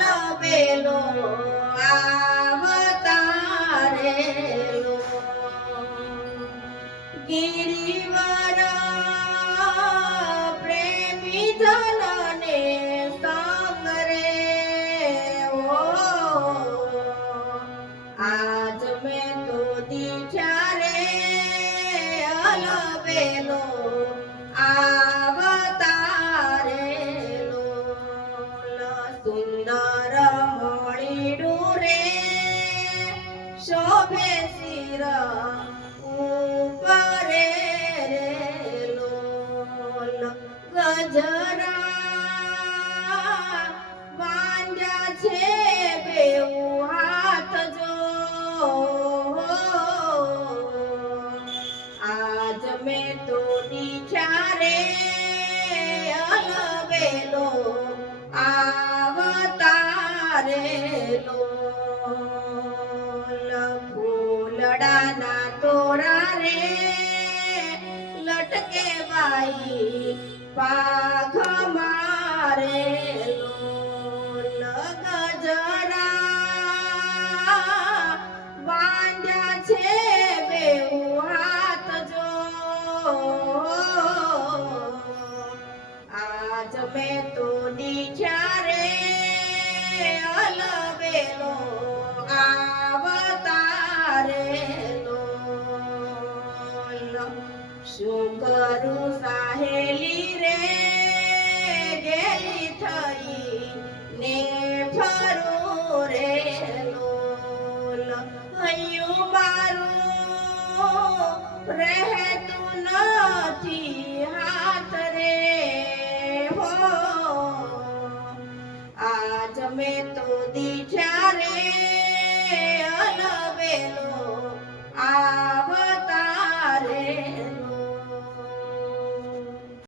અલબેલો આવતારેલો ગિરિવર પ્રેમી જનને સંગરે ઓ. આજ મેં તો દીઠા રે અલબેલો આવતારેલો ગજરા બાંધ્યા છે બેઉ હાથ જો. આજ મેં તો દીઠા રે અલવેલો આવતારેલો ફૂલડાના તોરા રે લટકે બાઈ પાઘ મારે ગજરા બાંધ્યા છે બેઉ હાથ જો આજ મેં તો દીઠા રે શું કરું સાહેલી રે, ગેલી થઈ ને ફરું રે લોલ. હૈયું મારું રહેતું નથી હાથ રે, હો. આજ મેં તો દીઠા રે